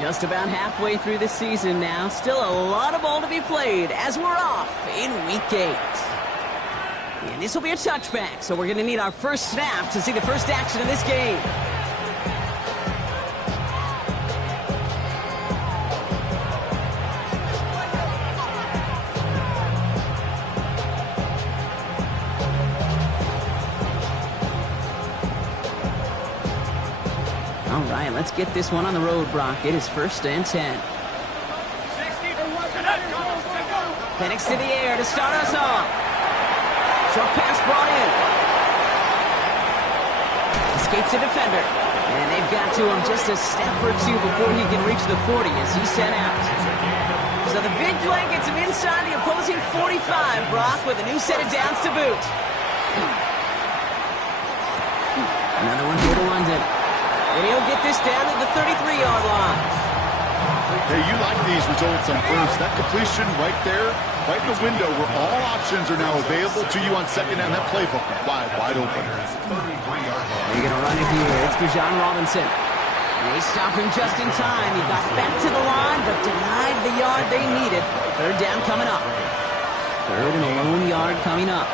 Just about halfway through the season now. Still a lot of ball to be played as we're off in Week 8. And this will be a touchback, so we're going to need our first snap to see the first action of this game. All right, let's get this one on the road, Brock. It is 1st and 10. Penix to the air to start us off. Short pass brought in. Escapes the defender. And they've got to him just a step or two before he can reach the 40 as he's sent out. So the big play gets him inside the opposing 45, Brock, with a new set of downs to boot. Another one here to London. And he'll get this down to the 33-yard line. Hey, you like these results on first. That completion right there, right in the window where all options are now available to you on second down. That playbook wide open. They're going to run it here. It's Bijan Robinson. They stop him just in time. He got back to the line, but denied the yard they needed. 3rd down coming up. 3rd and a lone yard coming up.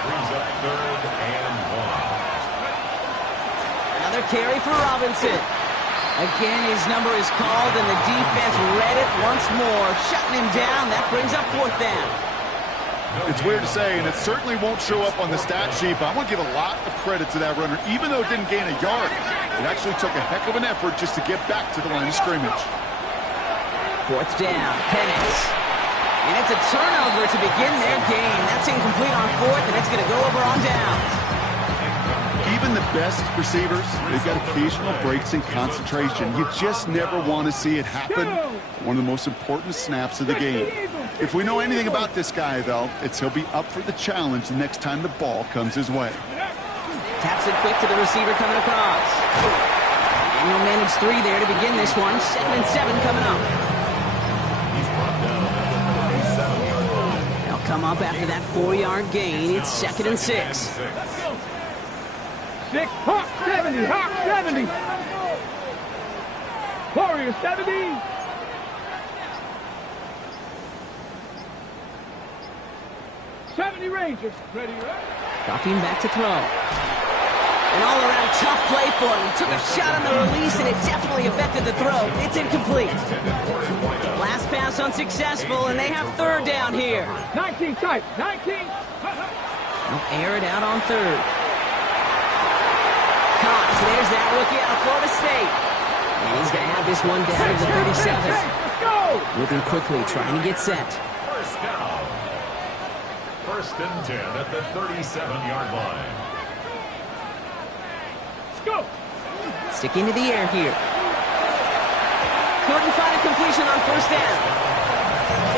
Another carry for Robinson. Again, his number is called, and the defense read it once more, shutting him down. That brings up 4th down. It's weird to say, and it certainly won't show up on the stat sheet, but I want to give a lot of credit to that runner. Even though it didn't gain a yard, it actually took a heck of an effort just to get back to the line of scrimmage. 4th down, Penix. And it's a turnover to begin their game. That's incomplete on 4th, and it's going to go over on downs. Even the best receivers, they've got occasional breaks in concentration. You just never want to see it happen. One of the most important snaps of the game. If we know anything about this guy, though, it's he'll be up for the challenge the next time the ball comes his way. Taps it quick to the receiver coming across. And he'll manage 3 there to begin this one. 2nd and 7 coming up. They'll come up after that 4-yard gain. It's 2nd and 6. Hawk 70, Hawk 70. Warrior 70. Rangers. Ready, right? Dropping back to throw. An all-around tough play for him. He took a shot on the release, and it definitely affected the throw. It's incomplete. Last pass unsuccessful, and they have 3rd down here. 19 tight. 19. They'll air it out on 3rd. Cox, there's that rookie out of Florida State. And he's going to have this one down to the 37. Let's go! Moving quickly, trying to get set. First down. 1st and 10 at the 37-yard line. Let's go! Sticking to the air here. Couldn't find a completion on 1st down.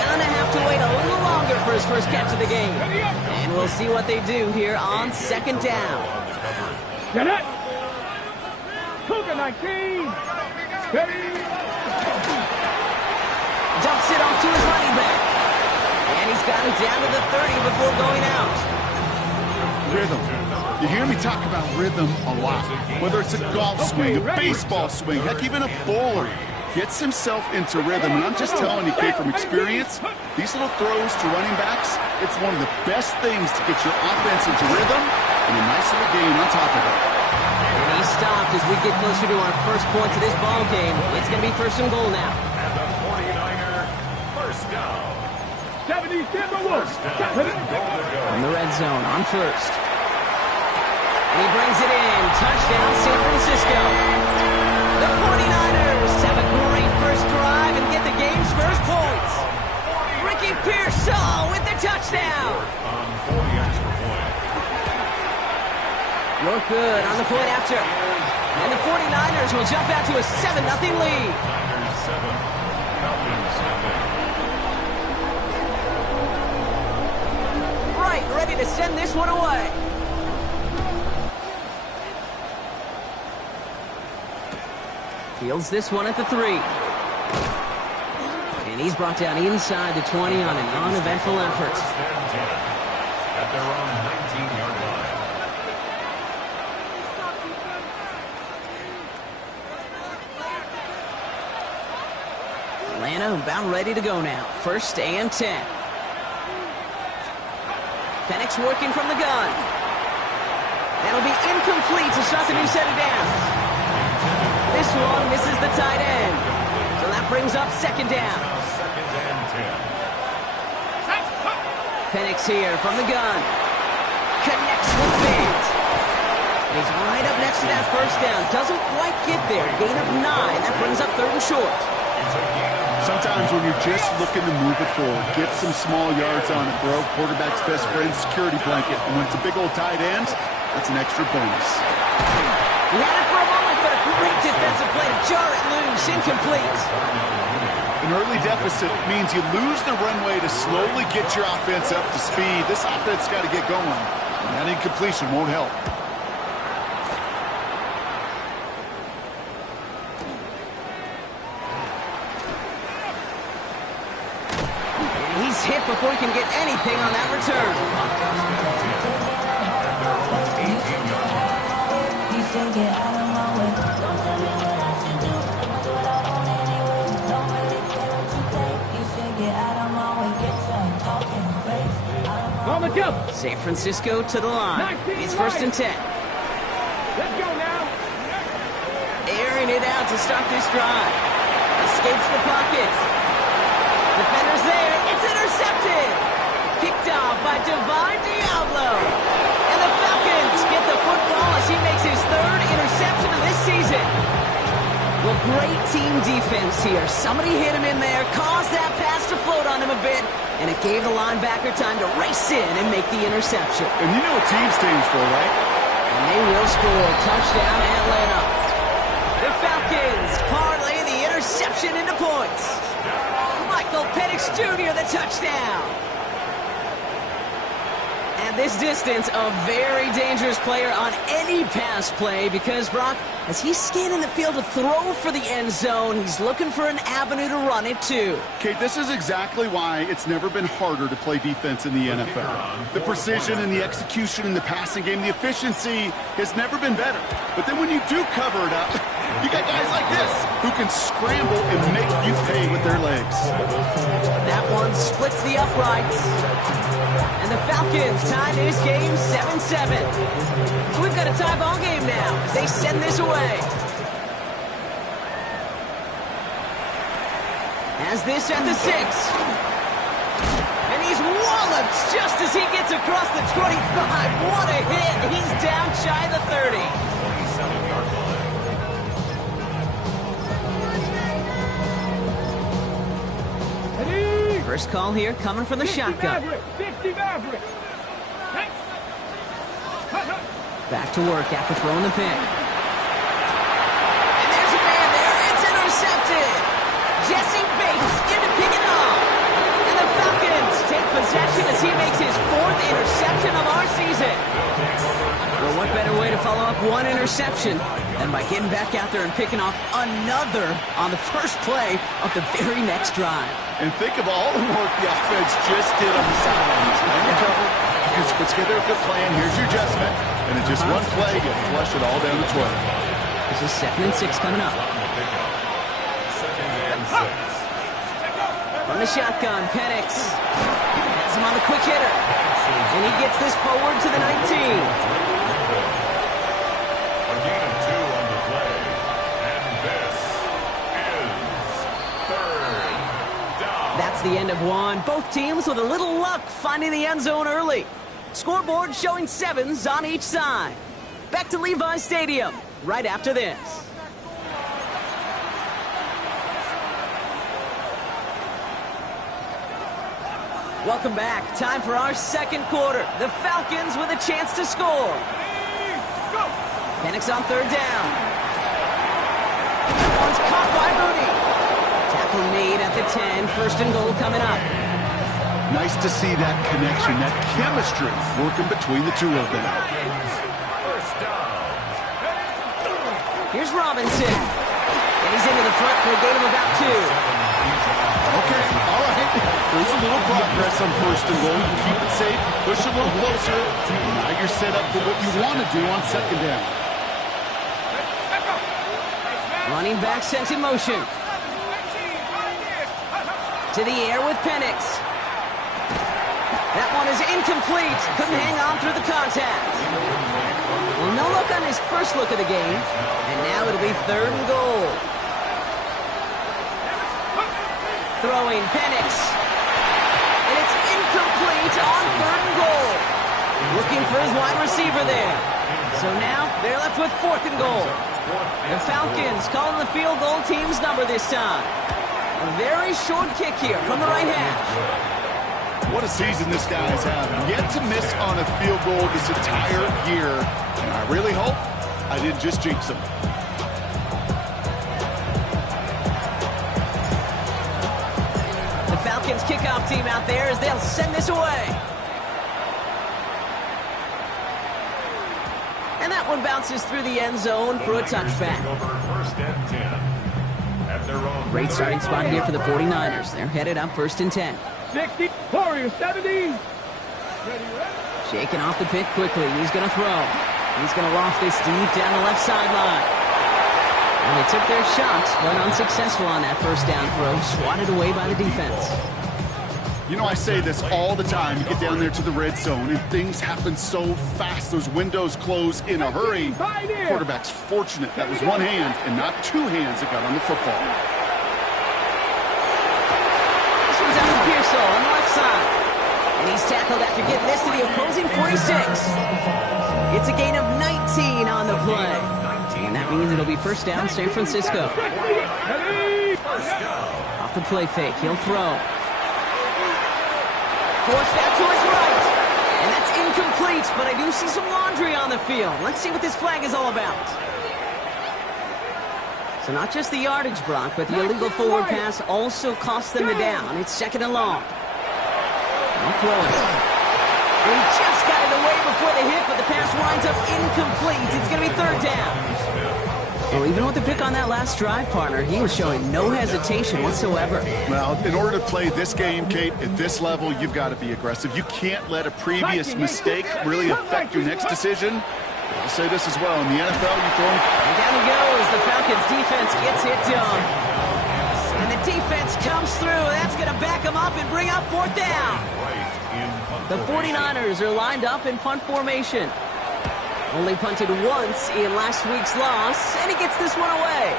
Gonna have to wait a little longer for his first catch of the game. And we'll see what they do here on 2nd down. Get it! Cougar 19. Steady. Dumps it off to his running back. And he's got it down to the 30 before going out. Rhythm. You hear me talk about rhythm a lot. Whether it's a golf swing, a baseball swing, heck, even a bowler gets himself into rhythm. And I'm just telling you, kid, from experience, these little throws to running backs, it's one of the best things to get your offense into rhythm and a nice little gain on top of it. And he stopped as we get closer to our first points of this ball game. It's going to be 1st and goal now. And the 49er, 1st down. 70 Timberwolves. From the red zone on 1st. And he brings it in. Touchdown, San Francisco. The 49ers have a great first drive and get the game's first points. Ricky Pearsall with the touchdown. On 40 extra point. Look good on the point after. And the 49ers will jump out to a 7-0 lead. Niners 7, Falcons 7. Right, ready to send this one away. Fields this one at the 3. And he's brought down inside the 20 on an uneventful effort. 1st and 10 at their own 19-yard line. Atlanta about ready to go now. 1st and 10. Penix working from the gun. That'll be incomplete to start the new set of downs. This one misses the tight end. So that brings up 2nd down. 2nd and 10. Penix here from the gun. Connects with Bent. He's right up next to that 1st down. Doesn't quite get there. Gain of 9. That brings up 3rd and short. Sometimes when you're just looking to move it forward, get some small yards on a throw, quarterback's best friend, security blanket. And when it's a big old tight end, that's an extra bonus. He had it for a moment, but a great defensive play to jar it loose. Incomplete. An early deficit means you lose the runway to slowly get your offense up to speed. This offense got to get going, and that incompletion won't help. Hit before he can get anything on that return. San Francisco to the line. It's 1st and 10. Let's go now. Airing it out to start this drive. Escapes the pocket. Defender's there. It's intercepted. Picked off by Divine Diablo. And the Falcons get the football as he makes his 3rd interception of this season. Well, great team defense here. Somebody hit him in there, caused that pass to float on him a bit, and it gave the linebacker time to race in and make the interception. And you know what team stands for, right? And they will score. Touchdown, Atlanta. The Falcons parlay the interception into points. Michael Penix Jr., the touchdown. And this distance, a very dangerous player on any pass play because, Brock, as he's scanning the field to throw for the end zone, he's looking for an avenue to run it too. Kate, this is exactly why it's never been harder to play defense in the NFL. The precision and the execution in the passing game, the efficiency has never been better. But then when you do cover it up, you got guys like this who can scramble and make you pay with their legs. That one splits the uprights. And the Falcons tie this game 7-7. So we've got a tie ball game now as they send this away. Has this at the 6. And he's walloped just as he gets across the 25. What a hit. He's down shy of the 30. 27-yard line. First call here coming from the shotgun. 60 Maverick. Back to work after throwing the pick. And there's a man there. It's intercepted. Jesse Bates in to pick it off. And the Falcons take possession as he makes his 4th interception of our season. Well, what better way to follow up one interception than by getting back out there and picking off another on the first play of the very next drive. And think of all the work the offense just did on the sidelines. Undercover, you can put together a good plan. Here's your adjustment. And in just one play, you flush it all down the 12. This is 2nd and 6 coming up. 2nd and 6. From the shotgun, Penix has him on the quick hitter. And he gets this forward to the 19. A gain of 2 on the play. And this is 3rd down. That's the end of one. Both teams with a little luck finding the end zone early. Scoreboard showing 7s on each side. Back to Levi Stadium right after this. Welcome back. Time for our 2nd quarter. The Falcons with a chance to score. Penix on 3rd down. That one's caught by Mooney. Tackle made at the 10. 1st and goal coming up. Nice to see that connection, that chemistry working between the two of them. First down. Here's Robinson. And he's into the front for a gain of about 2. Okay, all right. There's a little progress on 1st and goal. You keep it safe, push a little closer. Now you're set up for what you want to do on 2nd down. Running back sent in motion. To the air with Penix. That one is incomplete. Couldn't hang on through the contact. Well, no luck on his first look of the game. And now it'll be 3rd and goal. Throwing Penix. And it's incomplete on 3rd and goal. Looking for his wide receiver there. So now they're left with 4th and goal. The Falcons calling the field goal team's number this time. A very short kick here from the right hash. What a season this guy is having. Yet to miss on a field goal this entire year. And I really hope I didn't just jinx him. The Falcons kickoff team out there as they'll send this away. And that one bounces through the end zone for a touchback. Great starting spot here for the 49ers. They're headed up 1st and 10. 60, Warriors 70. Shaking off the pick quickly. He's going to throw. He's going to loft this deep down the left sideline. And they took their shots, but unsuccessful on that first down throw. Swatted away by the defense. You know, I say this all the time. You get down there to the red zone, and things happen so fast. Those windows close in a hurry. Quarterback's fortunate that was one hand and not two hands that got on the football. This one's out to Pearsall on the left side. And he's tackled after getting this to the opposing 46. It's a gain of 19 on the play. And that means it'll be 1st down, San Francisco. Off the play fake, he'll throw. Forced out to his right. And that's incomplete, but I do see some laundry on the field. Let's see what this flag is all about. So not just the yardage, Brock, but the illegal forward pass also cost them the down. It's 2nd and long. I'll throw it. And he just got it away before the hit, but the pass winds up incomplete. It's going to be 3rd down. Well, even with the pick on that last drive, partner, he was showing no hesitation whatsoever. Well, in order to play this game, Kate, at this level, you've got to be aggressive. You can't let a previous mistake really affect your next decision. I'll say this as well. In the NFL, you throw him. And down he goes. The Falcons defense gets hit down. And the defense comes through. That's going to back him up and bring up 4th down. The 49ers are lined up in punt formation. Only punted once in last week's loss, and he gets this one away.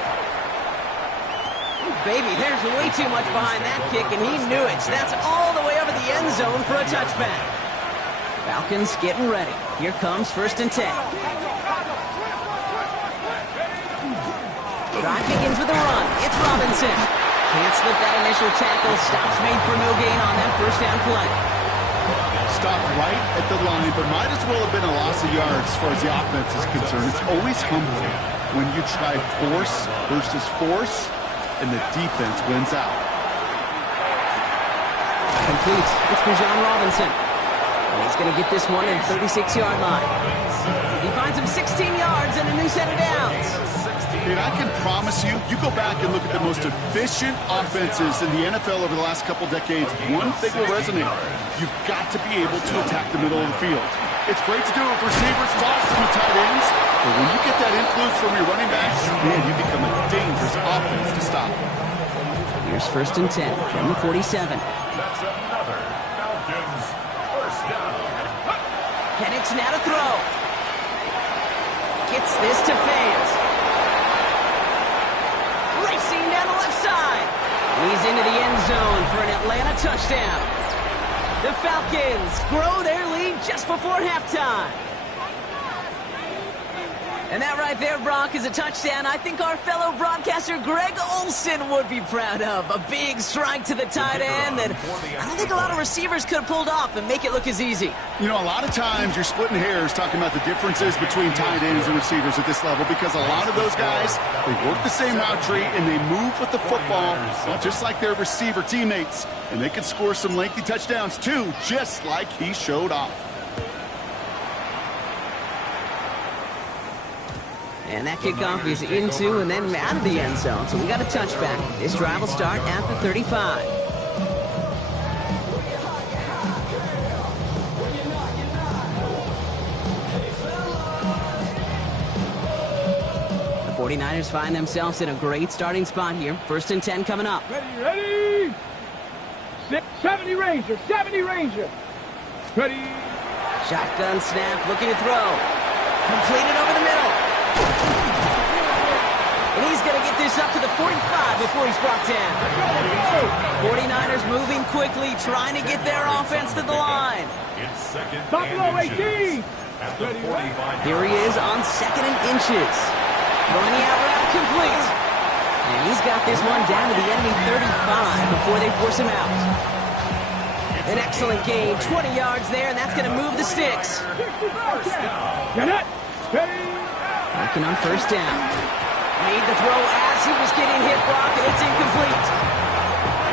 Ooh, baby, there's way too much behind that kick, and he knew it. So that's all the way over the end zone for a touchback. Falcons getting ready. Here comes 1st and 10. Drive begins with a run. It's Robinson. Can't slip that initial tackle. Stops made for no gain on that 1st down play. Stopped right at the line, but might as well have been a loss of yards as far as the offense is concerned. It's always humbling when you try force versus force, and the defense wins out. Complete. It's Bijan Robinson. And he's going to get this one in 36-yard line. He finds him 16 yards and a new set of downs. And I can promise you, you go back and look at the most efficient offenses in the NFL over the last couple decades, one thing will resonate. You've got to be able to attack the middle of the field. It's great to do it with receivers, toss and the tight ends, but when you get that influence from your running backs, man, you become a dangerous offense to stop. Here's 1st and 10 from the 47. That's another Falcons 1st down. Penix now to throw. Gets this to fans. Racing down the left side. He's into the end zone for an Atlanta touchdown. The Falcons grow their lead just before halftime. And that right there, Brock, is a touchdown I think our fellow broadcaster Greg Olsen would be proud of. A big strike to the tight end that I don't think a lot of receivers could have pulled off and make it look as easy. You know, a lot of times you're splitting hairs talking about the differences between tight ends and receivers at this level because a lot of those guys, they work the same route tree and they move with the football just like their receiver teammates. And they can score some lengthy touchdowns too, just like he showed off. And that kickoff is into and then out of the end zone. So we got a touchback. This drive will start at the 35. The 49ers find themselves in a great starting spot here. 1st and 10 coming up. Ready, ready! 70 Ranger, 70 Ranger. Ready. Shotgun snap, looking to throw. Completed over the middle. And he's going to get this up to the 45 before he's brought down. 49ers moving quickly, trying to get their offense to the line. It's second Buffalo and 18. At the 45. Here he is on second and inches. Throwing the out route complete. And he's got this one down to the enemy 35 before they force him out. An excellent gain, 20 yards there, and that's going to move the sticks. Get it. Ready. Working on first down. Made the throw as he was getting hit block, and it's incomplete.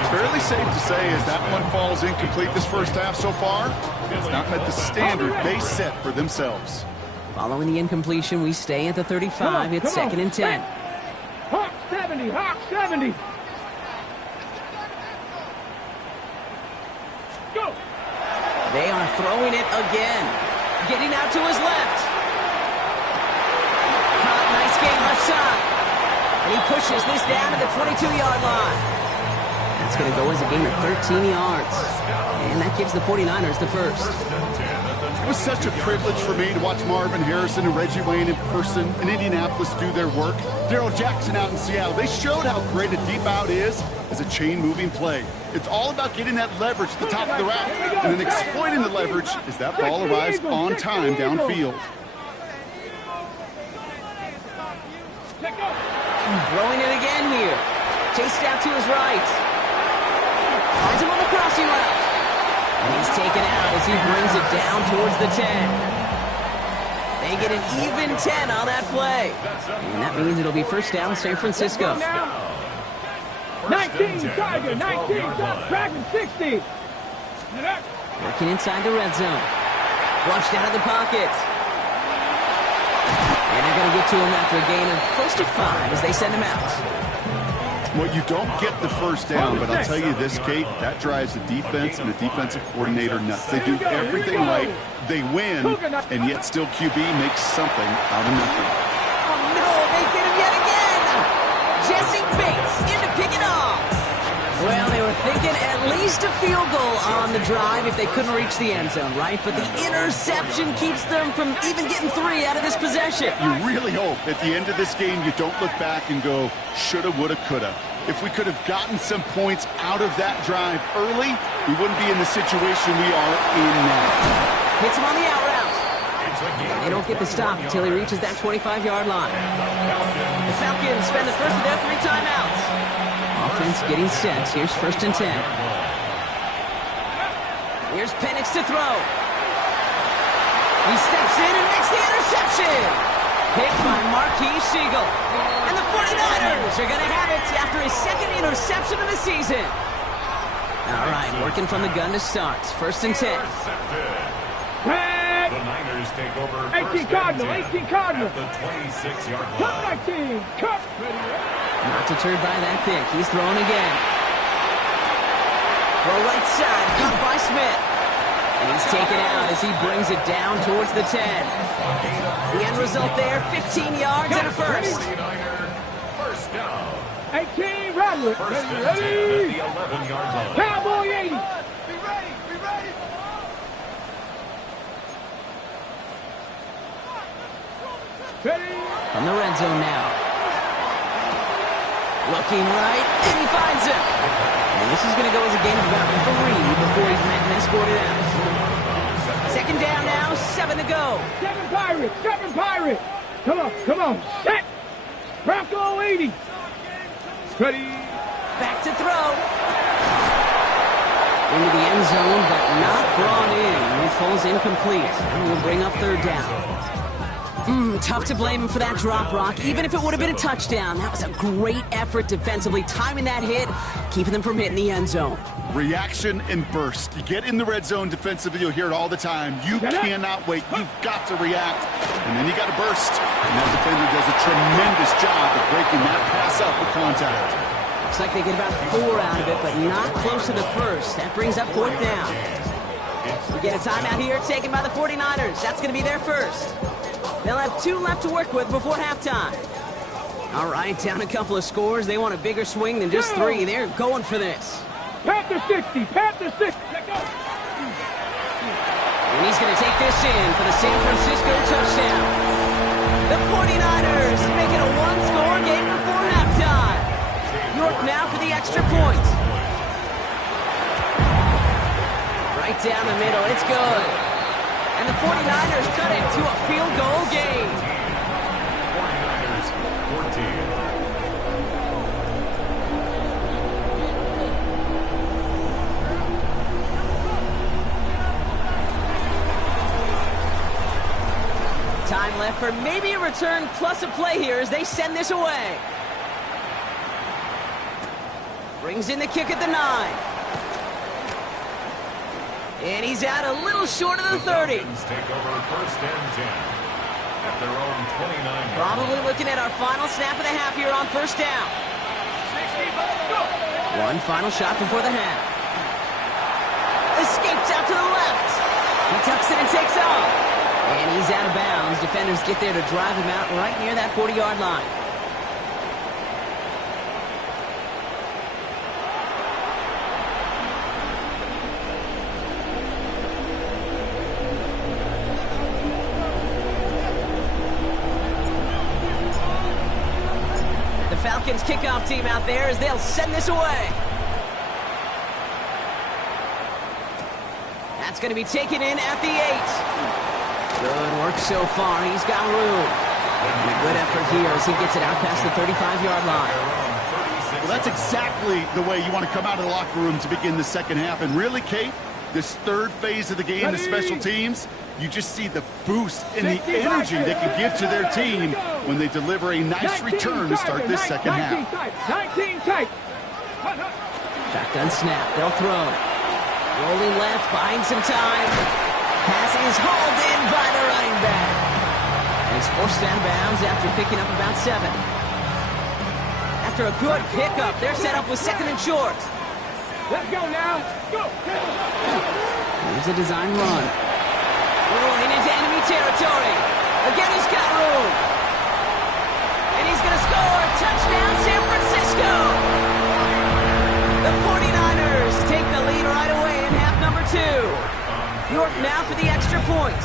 Fairly safe to say as that one falls incomplete this first half so far, it's not met the standard they set for themselves. Following the incompletion, we stay at the 35. It's second and 10. Hawk 70, Hawk 70. Go. They are throwing it again. Getting out to his left. Caught, nice game left side. And he pushes this down to the 22-yard line. That's going to go as a gain of 13 yards. And that gives the 49ers the first. It was such a privilege for me to watch Marvin Harrison and Reggie Wayne in person in Indianapolis do their work. Darrell Jackson out in Seattle. They showed how great a deep out is as a chain-moving play. It's all about getting that leverage at the top of the route, and then exploiting the leverage as that ball arrives on time downfield. Throwing it again here. Chased out to his right. Finds him on the crossing route. And he's taken out as he brings it down towards the 10. They get an even 10 on that play. And that means it'll be first down San Francisco. 19, Tiger, 19, Dragon 60. Working inside the red zone. Flushed out of the pocket. And they're going to get to him after a gain of close to 5 as they send him out. Well, you don't get the first down, but I'll tell you this, Kate, that drives the defense and the defensive coordinator nuts. They do everything right, they win, and yet still QB makes something out of nothing. Oh, no, they get him yet again. Jesse Bates in to pick it off. Well, they were thinking at least a field goal on the drive if they couldn't reach the end zone, right? But the interception keeps them from even getting 3 out of this possession. You really hope at the end of this game you don't look back and go, shoulda, woulda, coulda. If we could have gotten some points out of that drive early, we wouldn't be in the situation we are in now. Hits him on the out route. They don't get the stop until he reaches that 25-yard line. The Falcons spend the first of their 3 timeouts. Offense getting set. Here's first and 10. Here's Penix to throw. He steps in and makes the interception. Picked by Marquise Siegel. And the 49ers are going to have it after his second interception of the season. All right, working from the gun to start. First and 10. The Niners take over 18 Cardinal, 18 Cardinal. at the 26-yard line. Cut 19, cut. Not deterred by that pick. He's throwing again. Throw right side, caught by Smith. And he's taken out as he brings it down towards the 10. The end result there, 15 yards and a first. 49er, first down. 18, Rattler. First and 10 at Ready. the 11-yard line. Cowboy 80. Ready. From the red zone now. Looking right, and he finds him. And this is going to go as a gain of about 3 before he's met and escorted out. Second down now, 7 to go. 7 Pirates, 7 Pirates. Come on, set. Bronco 80. Ready. Back to throw. Into the end zone, but not brought in. He falls incomplete. And will bring up third down. Tough to blame him for that drop, Rock. Even if it would have been a touchdown, that was a great effort defensively, timing that hit, keeping them from hitting the end zone. Reaction and burst. You get in the red zone defensively, you'll hear it all the time. You cannot wait. You've got to react. And then you got to burst. And that defender does a tremendous job of breaking that pass up with contact. Looks like they get about 4 out of it, but not close to the first. That brings up fourth down. We get a timeout here taken by the 49ers. That's going to be their first. They'll have 2 left to work with before halftime. All right, down a couple of scores. They want a bigger swing than just 3. They're going for this. Panther 60. Panther 60. Let go. And he's going to take this in for the San Francisco touchdown. The 49ers make it a one-score game before halftime. York now for the extra point. Right down the middle, it's good. And the 49ers cut it to a field goal game. 49ers 14. Time left for maybe a return plus a play here as they send this away. Brings in the kick at the 9. And he's out a little short of the 30. Falcons take over first and 10 at their own 29. Probably looking at our final snap of the half here on first down. 60, One final shot before the half. Escapes out to the left. He tucks it and takes off. And he's out of bounds. Defenders get there to drive him out right near that 40-yard line. The Falcons kickoff team out there as they'll send this away. That's going to be taken in at the 8. Good work so far. He's got room. And a good effort here as he gets it out past the 35-yard line. Well, that's exactly the way you want to come out of the locker room to begin the second half. And really, Kate, this third phase of the game, the special teams, you just see the boost and the energy they can give to their team when they deliver a nice return to start this second half. 19 tight. Shotgun snap. They'll throw. Rolling left, buying some time. Pass is hauled in by the running back. And he's forced out of bounds after picking up about 7. After a good pickup, they're set up with second and short. Let's go now. Go. Here's a design run. Rolling into enemy territory. Again, he's got room. And he's going to score. Touchdown, San Francisco. The 49ers take the lead right away in half number 2. York now for the extra point.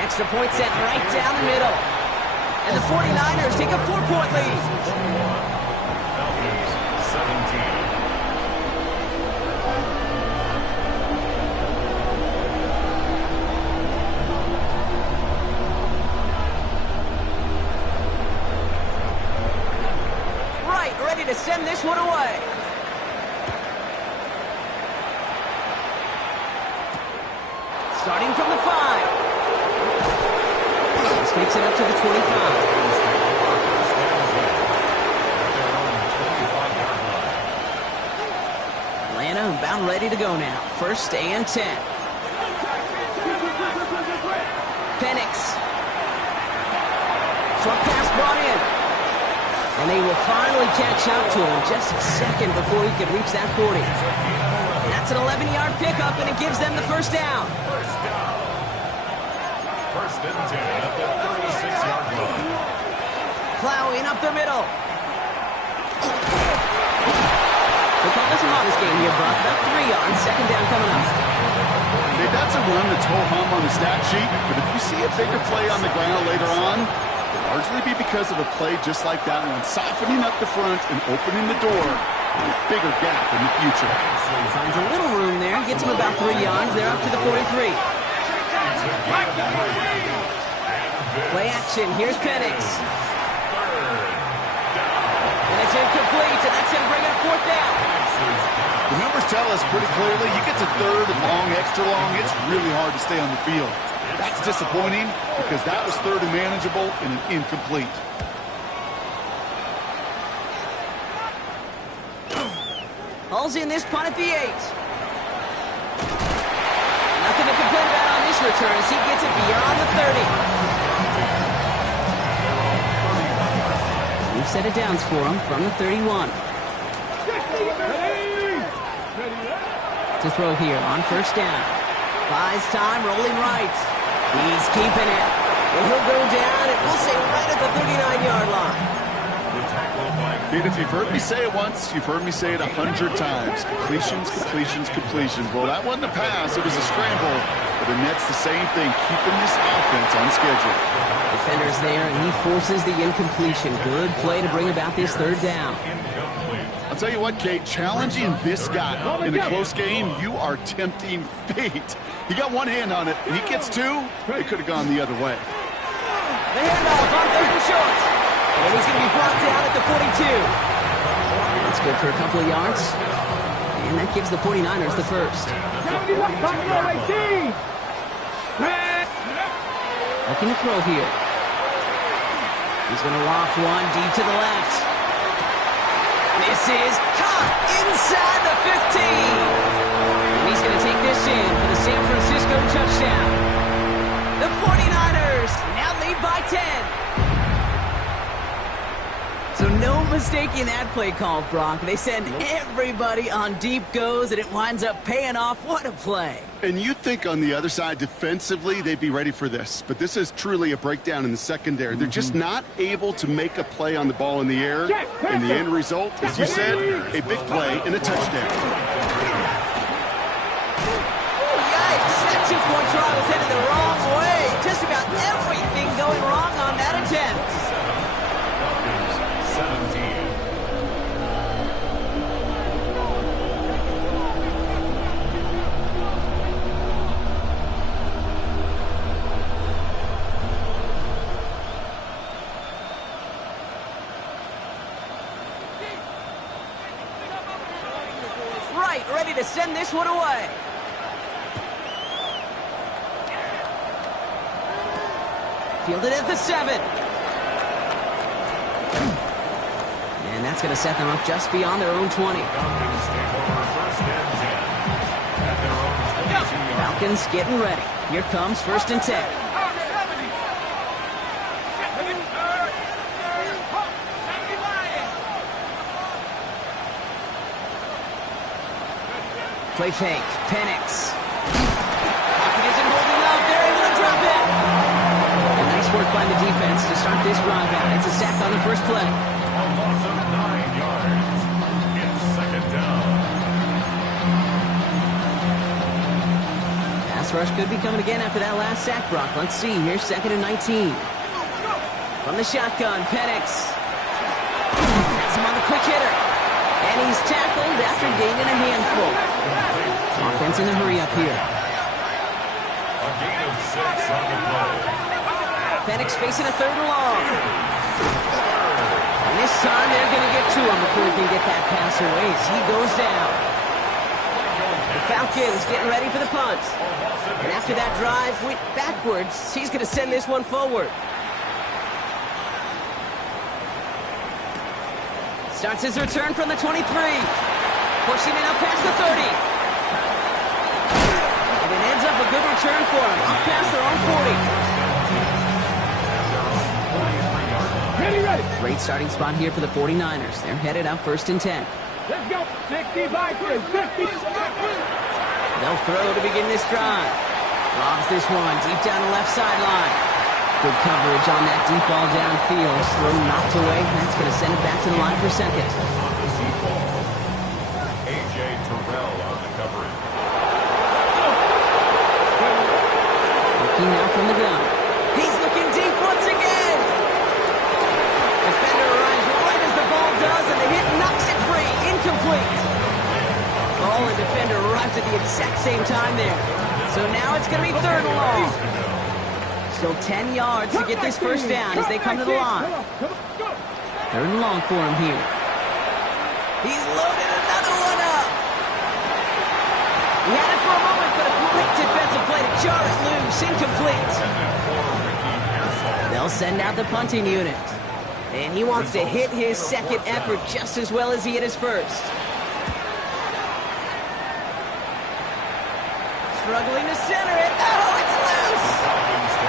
Extra point set right down the middle. And the 49ers take a 4-point lead. Falcons 17. Right, ready to send this one away. Starting from the 5. This makes it up to the 25. Atlanta about ready to go now. First and 10. Penix. Short pass brought in. And they will finally catch up to him just a second before he could reach that 40. That's an 11-yard pickup, and it gives them the first down. First and 10 at the 36-yard line. Plowing up the middle. So call this a modest game here, Buck. About 3 yards. Second down coming up. Hey, that's a run that's ho-hum on the stat sheet, but if you see a bigger play on the ground later on, it'll largely be because of a play just like that one, softening up the front and opening the door for a bigger gap in the future. Finds a little room there. Gets him about 3 yards. They're up to the 43. Play action. Here's Penix. And it's incomplete, and that's going to bring up 4th down. The numbers tell us pretty clearly, you get to 3rd and long, extra long, it's really hard to stay on the field. That's disappointing because that was 3rd and manageable and an incomplete. Hauls in this punt at the 8. Nothing to complain about on this return as he gets it beyond the 30. New set of downs for him from the 31. To throw here on first down. Buys time, rolling right. He's keeping it. And he'll go down, and we'll say right at the 39-yard line. The tackle by Dude, if you've heard me say it once, you've heard me say it 100 times. Completions, completions, completions. Well, that wasn't a pass. It was a scramble. But the net's the same thing, keeping this offense on schedule. Defender's there, and he forces the incompletion. Good play to bring about this third down. I'll tell you what, Kate, challenging this guy in a close game, you are tempting fate. He got one hand on it. He gets two. It could have gone the other way. The handoff on third and short. And he's going to be brought down at the 42. That's good for a couple of yards. And that gives the 49ers the first. Looking to throw here. He's going to loft one deep to the left. This is caught inside the 15. And he's going to take this in for the San Francisco touchdown. The 49ers now lead by 10. So no mistaking that play call, Brock. They send everybody on deep goes, and it winds up paying off. What a play. And you'd think on the other side, defensively, they'd be ready for this. But this is truly a breakdown in the secondary. They're just not able to make a play on the ball in the air. And the end result, as you said, a big play and a touchdown. Yikes, that two-point try was headed the wrong way. Just about everything going wrong on that attempt. 17. Right, ready to send this one away. Fielded at the 7. And that's going to set them up just beyond their own 20. Falcons getting ready. Here comes 1st and 10. Play fake. Penix. Pocket isn't holding up. They're able to drop it. And nice work by the defense to start this drive out. It's a sack on the first play. A loss of 9 yards. It's 2nd down. Pass rush could be coming again after that last sack, Brock. Let's see. Here's 2nd and 19. From the shotgun, Penix. Has him on the quick hitter. And he's tackled after gaining a handful. Offense in a hurry up here. A gain of 6 on the play. Penix facing a 3rd and long. And this time they're going to get to him before he can get that pass away as he goes down. The Falcons getting ready for the punt. And after that drive went backwards, he's going to send this one forward. Starts his return from the 23. Pushing it up past the 30. And it ends up a good return for him. Up past their own 40. Ready. Great starting spot here for the 49ers. They're headed up 1st and 10. Let's go. 65, 50. They'll throw to begin this drive. Lobs this one deep down the left sideline. Good coverage on that deep ball downfield. Throw knocked away. That's going to send it back to the line for 2nd. A.J. Terrell on the coverage. Looking now from the gun. He's looking deep once again. Defender arrives right as the ball does, and the hit knocks it free. Incomplete. Ball and defender arrived at the exact same time there. So now it's going to be 3rd and long. Still 10 yards to get this first down as they come to the line. 3rd and long for him here. He's loaded another one up. He had it for a moment, but a great defensive play to jar it loose. Incomplete. They'll send out the punting unit. And he wants to hit his 2nd effort just as well as he hit his 1st. Struggling to center it. Oh, it's loose.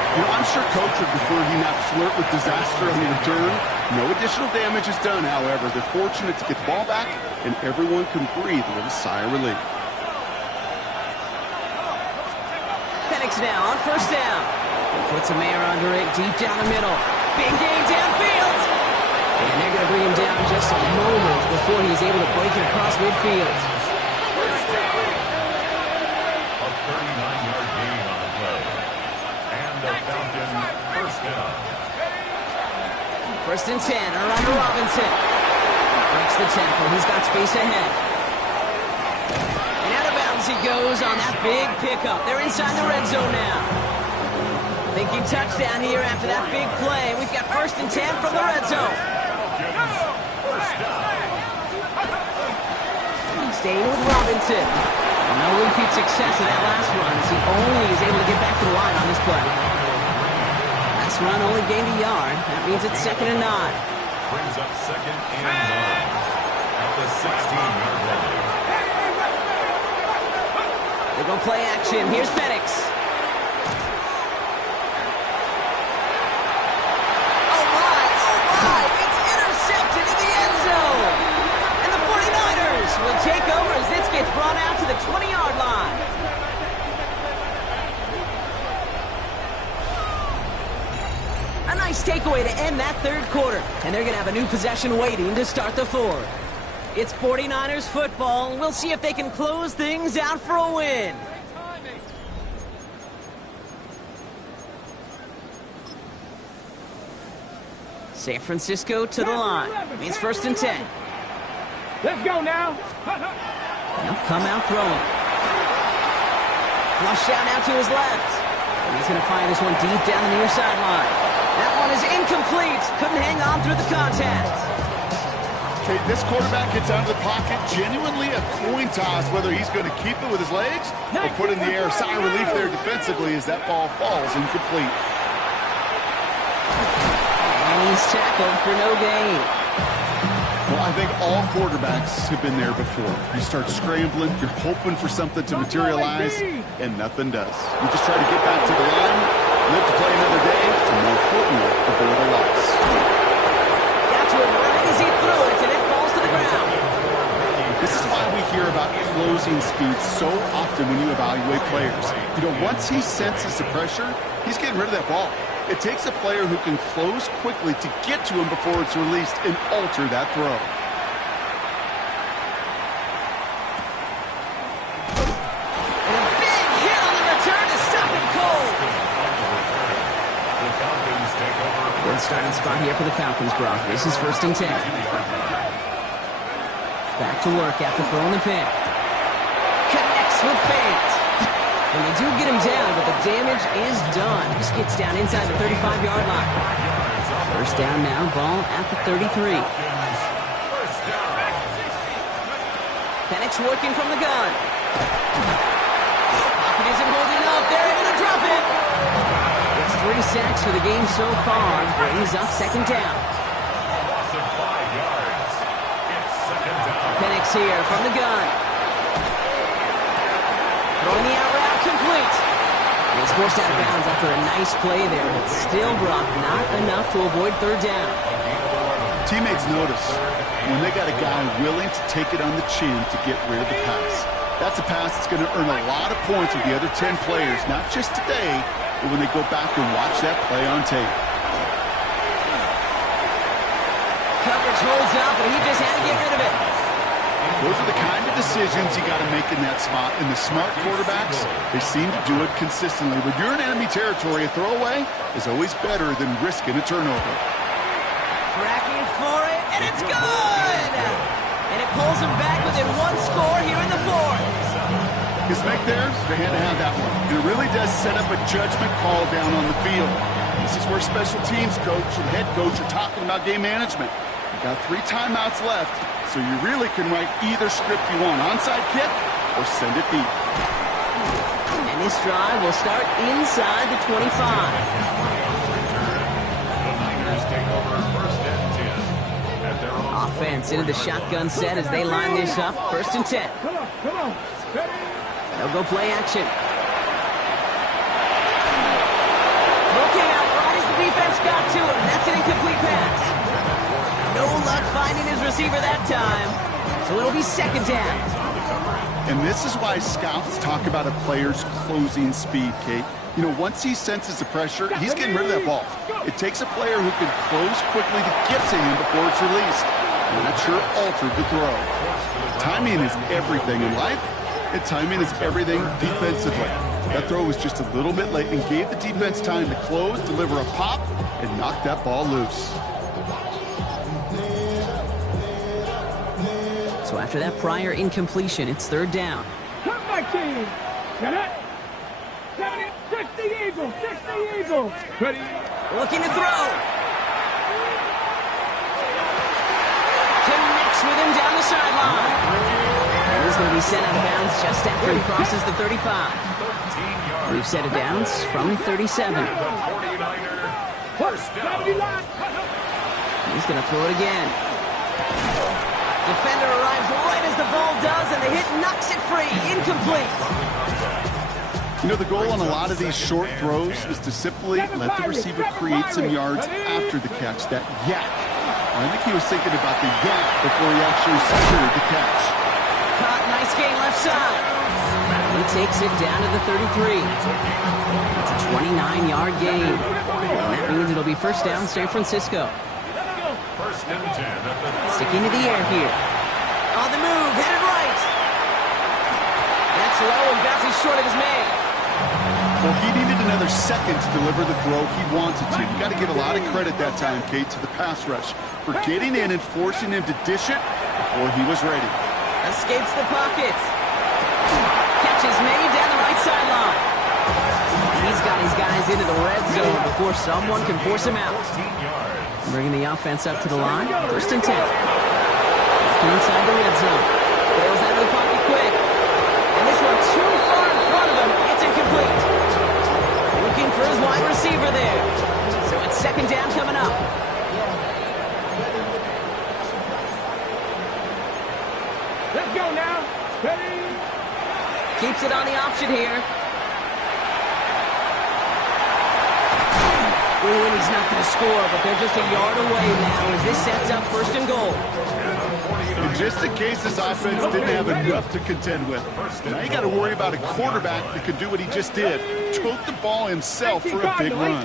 You know, I'm sure Coach would prefer he not flirt with disaster on the return. No additional damage is done, however. They're fortunate to get the ball back, and everyone can breathe a little sigh of relief. Penix now on 1st down. Puts a man under it deep down the middle. Big game downfield. And they're going to bring him down just a moment before he's able to break it across midfield. A 39-yard gain on the play. And the Falcons first down. First and 10, around to Robinson. Breaks the tackle. He's got space ahead. And out of bounds he goes on that big pickup. They're inside the red zone now. Thinking touchdown here after that big play. We've got first and 10 from the red zone. Staying with Robinson. No repeat success of that last run as he only is able to get back to the line on this play. Last run only gained a yard. That means it's 2nd and 9. Brings up 2nd and 9 at the 16-yard line. They go play action. Here's Penix. Oh my! It's intercepted in the end zone. And the 49ers will take over as this gets brought out to the 20-yard line. A nice takeaway to end that third quarter. And they're going to have a new possession waiting to start the fourth. It's 49ers football. We'll see if they can close things out for a win. San Francisco to the line. Means first and 10. Let's go now. They'll come out throwing. Flush down out to his left. And he's going to fire this one deep down the near sideline. That one is incomplete. Couldn't hang on through the contact. Okay, this quarterback gets out of the pocket. Genuinely a coin toss whether he's going to keep it with his legs or put in the air. Sigh of relief there defensively as that ball falls incomplete. And he's tackled for no gain. Well, I think all quarterbacks have been there before. You start scrambling, you're hoping for something to materialize, and nothing does. You just try to get back to the line, live to play another day, and more importantly, avoid a loss. Got to him right as he threw it, and it falls to the ground. This is why we hear about closing speed so often when you evaluate players. You know, once he senses the pressure, he's getting rid of that ball. It takes a player who can close quickly to get to him before it's released and alter that throw. And a big hit on the return to stop him cold. The Falcons take over. Good starting spot here for the Falcons, Brock. This is first and 10. Back to work after throwing the pick. Connects with Fant. And they do get him down, but the damage is done. Just gets down inside the 35-yard line. First down now, ball at the 33. Penix working from the gun. Pocket isn't holding up. They're able to drop it. It's 3 sacks for the game so far. Brings up second down. Loss of 5 yards. It's second down. Penix here from the gun. Throwing the out route complete. He's forced out of bounds after a nice play there, but still, Brock, not enough to avoid third down. Teammates notice when they got a guy willing to take it on the chin to get rid of the pass. That's a pass that's going to earn a lot of points with the other 10 players, not just today, but when they go back and watch that play on tape. Coverage holds up, but he just had to get rid of it. Those are the kind of decisions you got to make in that spot. And the smart quarterbacks, they seem to do it consistently. When you're in enemy territory, a throwaway is always better than risking a turnover. Tracking for it, and it's good! And it pulls him back within one score here in the fourth. His make there, they had to have that one. And it really does set up a judgment call down on the field. This is where special teams coach and head coach are talking about game management. You got 3 timeouts left. So you really can write either script you want, onside kick or send it deep. And this drive will start inside the 25. The Niners take over first and 10 at their own. Offense into the shotgun set as they line this up. First and 10. Come on. They'll go play action. Looking out right as the defense got to him. That's an incomplete pass. No luck finding his receiver that time. So it'll be second down. And this is why scouts talk about a player's closing speed, Kate. You know, once he senses the pressure, he's getting rid of that ball. It takes a player who can close quickly to get to him before it's released. And that sure altered the throw. Timing is everything in life, and timing is everything defensively. That throw was just a little bit late and gave the defense time to close, deliver a pop, and knock that ball loose. So after that prior incompletion, it's third down. Come back, team. Get it. 60 Eagles. 60 Eagles. Ready. Looking to throw. Connects with him down the sideline. And he's going to be sent out of bounds just after he crosses the 35. We've set it down from 37. First down. He's going to throw it again. Defender arrives right as the ball does, and the hit knocks it free. Incomplete. You know, the goal on a lot of these short throws is to simply let the receiver create some yards after the catch, that yak. I think he was thinking about the yak before he actually secured the catch. Caught, nice gain left side. He takes it down to the 33. It's a 29-yard gain. And that means it'll be first down, San Francisco. First and 10 at the Sticking to the air here. On the move, headed right. That's low and bounces short of his man. Well, he needed another second to deliver the throw he wanted to. You got to give a lot of credit that time, Kate, to the pass rush for getting in and forcing him to dish it before he was ready. Escapes the pocket. Catches made down the right sideline. He's got his guys into the red zone before someone can force him out. Bringing the offense up to the line. First and 10. Inside the red zone. Bails out of the pocket quick. And this one too far in front of him. It's incomplete. Looking for his wide receiver there. So it's second down coming up. Let's go now. Ready. Keeps it on the option here. Ooh, and he's not going to score, but they're just a yard away now as this sets up first and goal. And just in case this offense didn't have enough to contend with, now you got to worry about a quarterback that could do what he just did, tote the ball himself for a big run.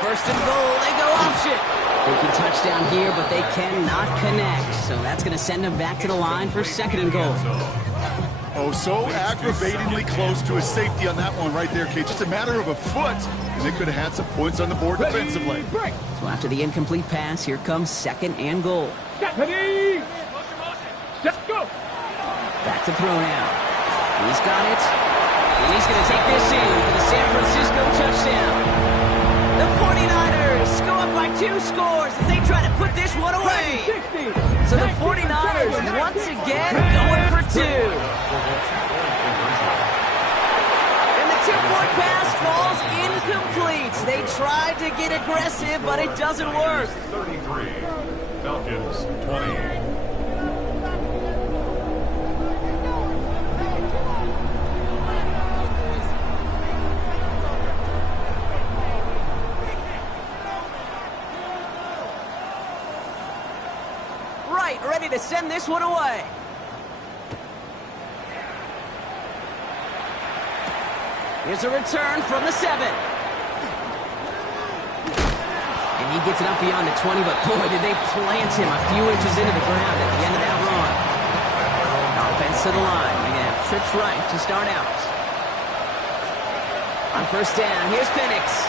First and goal, they go option. They can touchdown here, but they cannot connect. So that's going to send them back to the line for second and goal. Oh, so aggravatingly close to a safety on that one right there, Kate. Just a matter of a foot, and they could have had some points on the board defensively. So after the incomplete pass, here comes second and goal. Ready. Let's go. Back to throw now. He's got it. And he's going to take this in for the San Francisco touchdown. The 49ers go up by 2 scores as they try to put this one away. So the 49ers once again going for 2. And the 2-point pass falls incomplete. They tried to get aggressive, but it doesn't work. 33. Falcons 20. Ready to send this one away. Here's a return from the 7. And he gets it up beyond the 20, but boy, did they plant him a few inches into the ground at the end of that run. Offense to the line. Again, trips right to start out. On first down, here's Penix.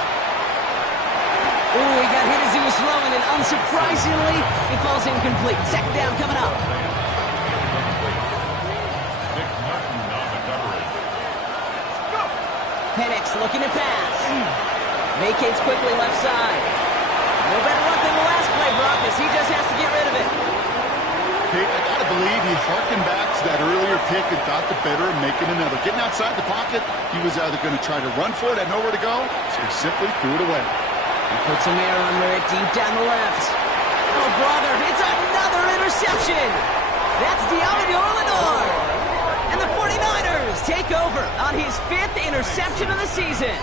Ooh, he got hit as he was throwing, and unsurprisingly, he falls incomplete. Second down coming up. Penix looking to pass. Vacates quickly left side. No better luck than the last play, Broncos. He just has to get rid of it. Kate, I gotta believe he harkened back to that earlier pick and thought the better of making another. Getting outside the pocket, he was either going to try to run for it, had nowhere to go, so he simply threw it away. He puts some air under it, deep down the left. Oh, brother, it's another interception. That's Diablo Lenore. And the 49ers take over on his 5th interception of the season.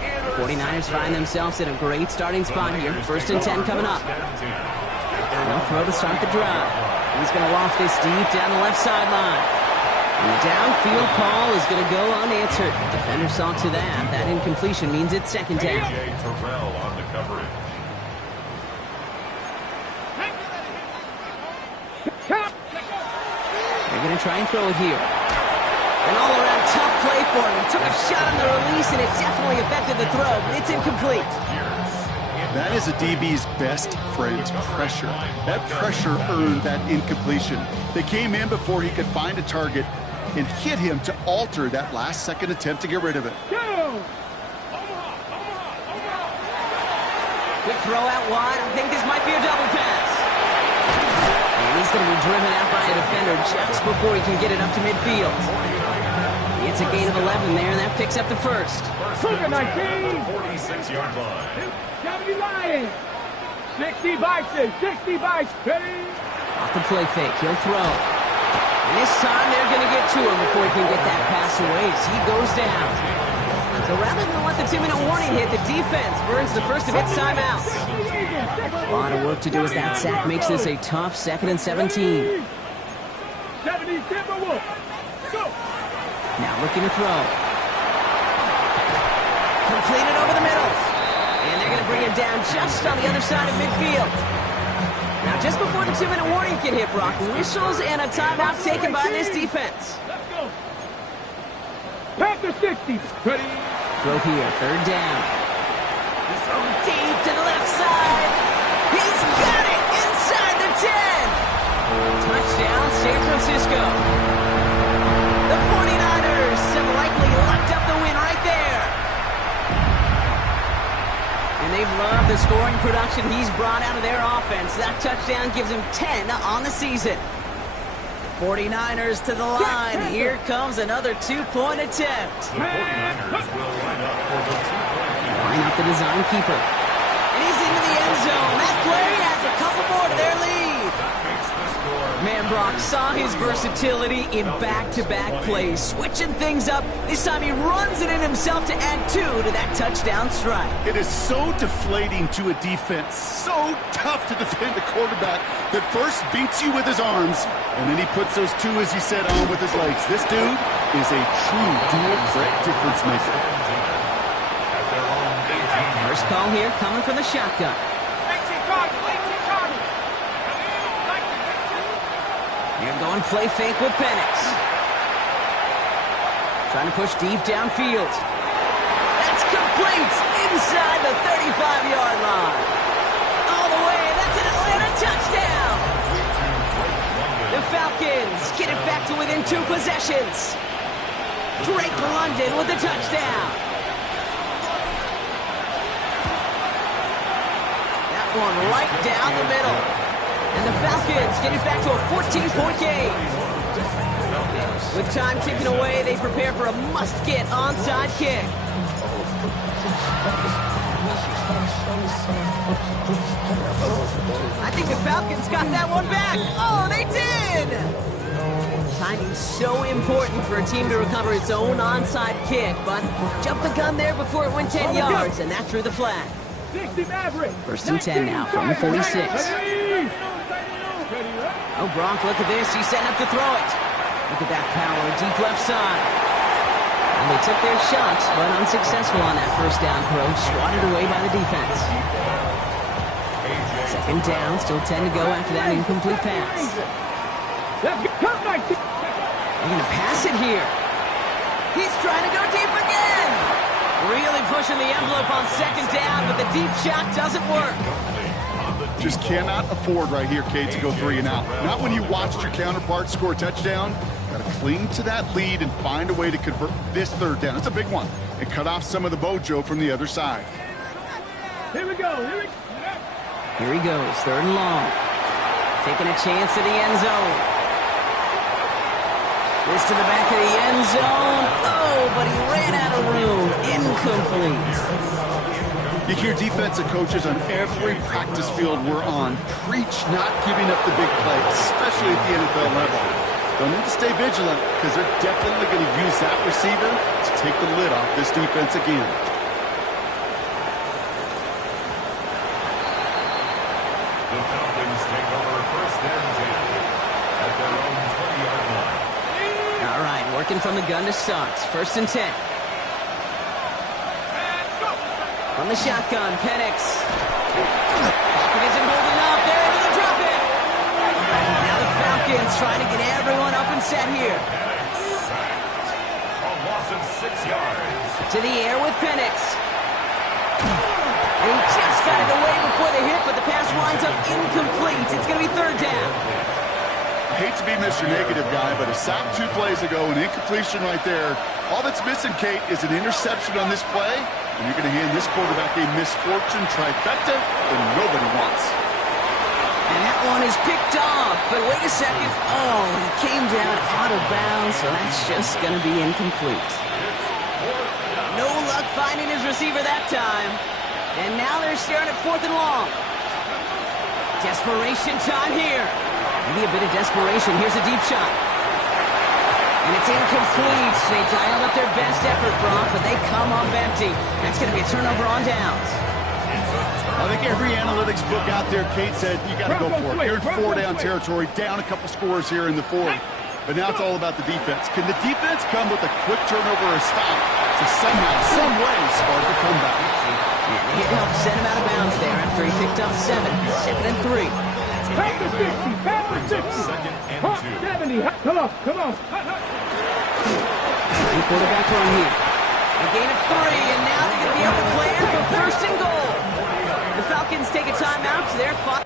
The 49ers find themselves in a great starting spot here. First and 10 coming up. They'll throw to start the drive. He's going to loft this deep down the left sideline. And the downfield call is going to go unanswered. Defender saw to that. That incompletion means it's second down. A.J. Terrell on the coverage. They're going to try and throw it here. An all-around tough play for him. He took a shot on the release, and it definitely affected the throw. It's incomplete. That is a DB's best friend, pressure. That pressure earned that incompletion. They came in before he could find a target and hit him to alter that last-second attempt to get rid of it. Quick throw out wide. I think this might be a double pass. And he's going to be driven out by a defender just before he can get it up to midfield. It's a gain of 11 there, and that picks up the first. 46-yard line. 70 Lions. 60 Bison. 60 Bison. Ready? Off the play fake, he'll throw. And this time they're going to get to him before he can get that pass away as he goes down. So rather than let the 2-minute warning hit, the defense burns the first of its timeouts. A lot of work to do as that sack makes this a tough 2nd and 17. 70 Timberwolves. Go. Now looking to throw. Completed over the middle. And they're going to bring it down just on the other side of midfield. Now just before the 2-minute warning can hit, Brock, whistles and a timeout taken by this defense. Let's go. Panther 60. Ready? Throw here, 3rd down. He's throwing deep to the left side. He's got it inside the 10. Touchdown, San Francisco. The 49ers have likely locked up the win right there. And they've loved the scoring production he's brought out of their offense. That touchdown gives him 10 on the season. 49ers to the line. Here comes another 2-point attempt. The 49ers will line up for the 2-point. Line up the design keeper. And he's into the end zone. That play adds a couple more to their lead. That makes the score. Man, Brock saw his versatility in back-to-back plays, switching things up. This time he runs it in himself to add 2 to that touchdown strike. It is so deflating to a defense, so tough to defend a quarterback that first beats you with his arms, and then he puts those 2, as you said, on with his legs. This dude is a true dual-threat difference maker. At their own 18. First call here coming from the shotgun. You're going play fake with Penix. Trying to push deep downfield. That's complete inside the 35-yard line. All the way, that's an Atlanta touchdown. The Falcons get it back to within 2 possessions. Drake London with the touchdown. That one right down the middle. And the Falcons get it back to a 14-point game. With time ticking away, they prepare for a must-get onside kick. I think the Falcons got that one back. Oh, they did! Timing's so important for a team to recover its own onside kick, but jumped the gun there before it went 10 yards, and that drew the flag. 60 Maverick. First and 10 now from the 46. Oh, Brock, look at this. He's setting up to throw it. Look at that power, deep left side. And they took their shots, but unsuccessful on that first down throw. Swatted away by the defense. Second down, still 10 to go after that incomplete pass. They're going to pass it here. He's trying to go deep again. Really pushing the envelope on second down, but the deep shot doesn't work. Just cannot afford right here, Kate, to go 3 and out. Not when you watched your counterpart score a touchdown. Got to cling to that lead and find a way to convert this 3rd down. It's a big one. And cut off some of the mojo from the other side. Here we go. Here he goes, 3rd and long. Taking a chance at the end zone. This to the back of the end zone. Oh, but he ran out of room. Incomplete. You hear defensive coaches on every practice field we're on preach not giving up the big play, especially at the NFL level. They'll need to stay vigilant because they're definitely going to use that receiver to take the lid off this defense again. The Falcons take over 1st and 10. at their own 20-yard line. All right, working from the gun to start. 1st and 10. From the shotgun, Penix. Pocket isn't holding up. They're able to drop it. Now the Falcons trying to get everyone up and set here. Penix sacked. A loss of 6 yards. To the air with Penix. And he just got it away before the hit, but the pass winds up incomplete. It's going to be 3rd down. I hate to be Mr. Negative guy, but a sack 2 plays ago, an incompletion right there. All that's missing, Kate, is an interception on this play, and you're going to hand this quarterback a misfortune trifecta that nobody wants. And that one is picked off, but wait a second. Oh, he came down out of bounds, so that's just going to be incomplete. No luck finding his receiver that time. And now they're staring at 4th and long. Desperation time here. Maybe a bit of desperation. Here's a deep shot. And it's incomplete. They dialed up their best effort, Brock, but they come up empty. That's going to be a turnover on downs. I think every analytics book out there, Kate said, you got to go for it. You're in 4-down territory, down a couple scores here in the 4th. But now it's all about the defense. Can the defense come with a quick turnover or a stop to somehow, some way, spark a comeback? And the hit helped send him out of bounds there after he picked up 7. 2nd and 3. Back to 50, back to 50. 2nd and Hot 2. 70. Come on, come on. And quarterback run here. A gain of 3, and now they're going to be able to play it for 1st and goal. The Falcons take a timeout, so they're 5.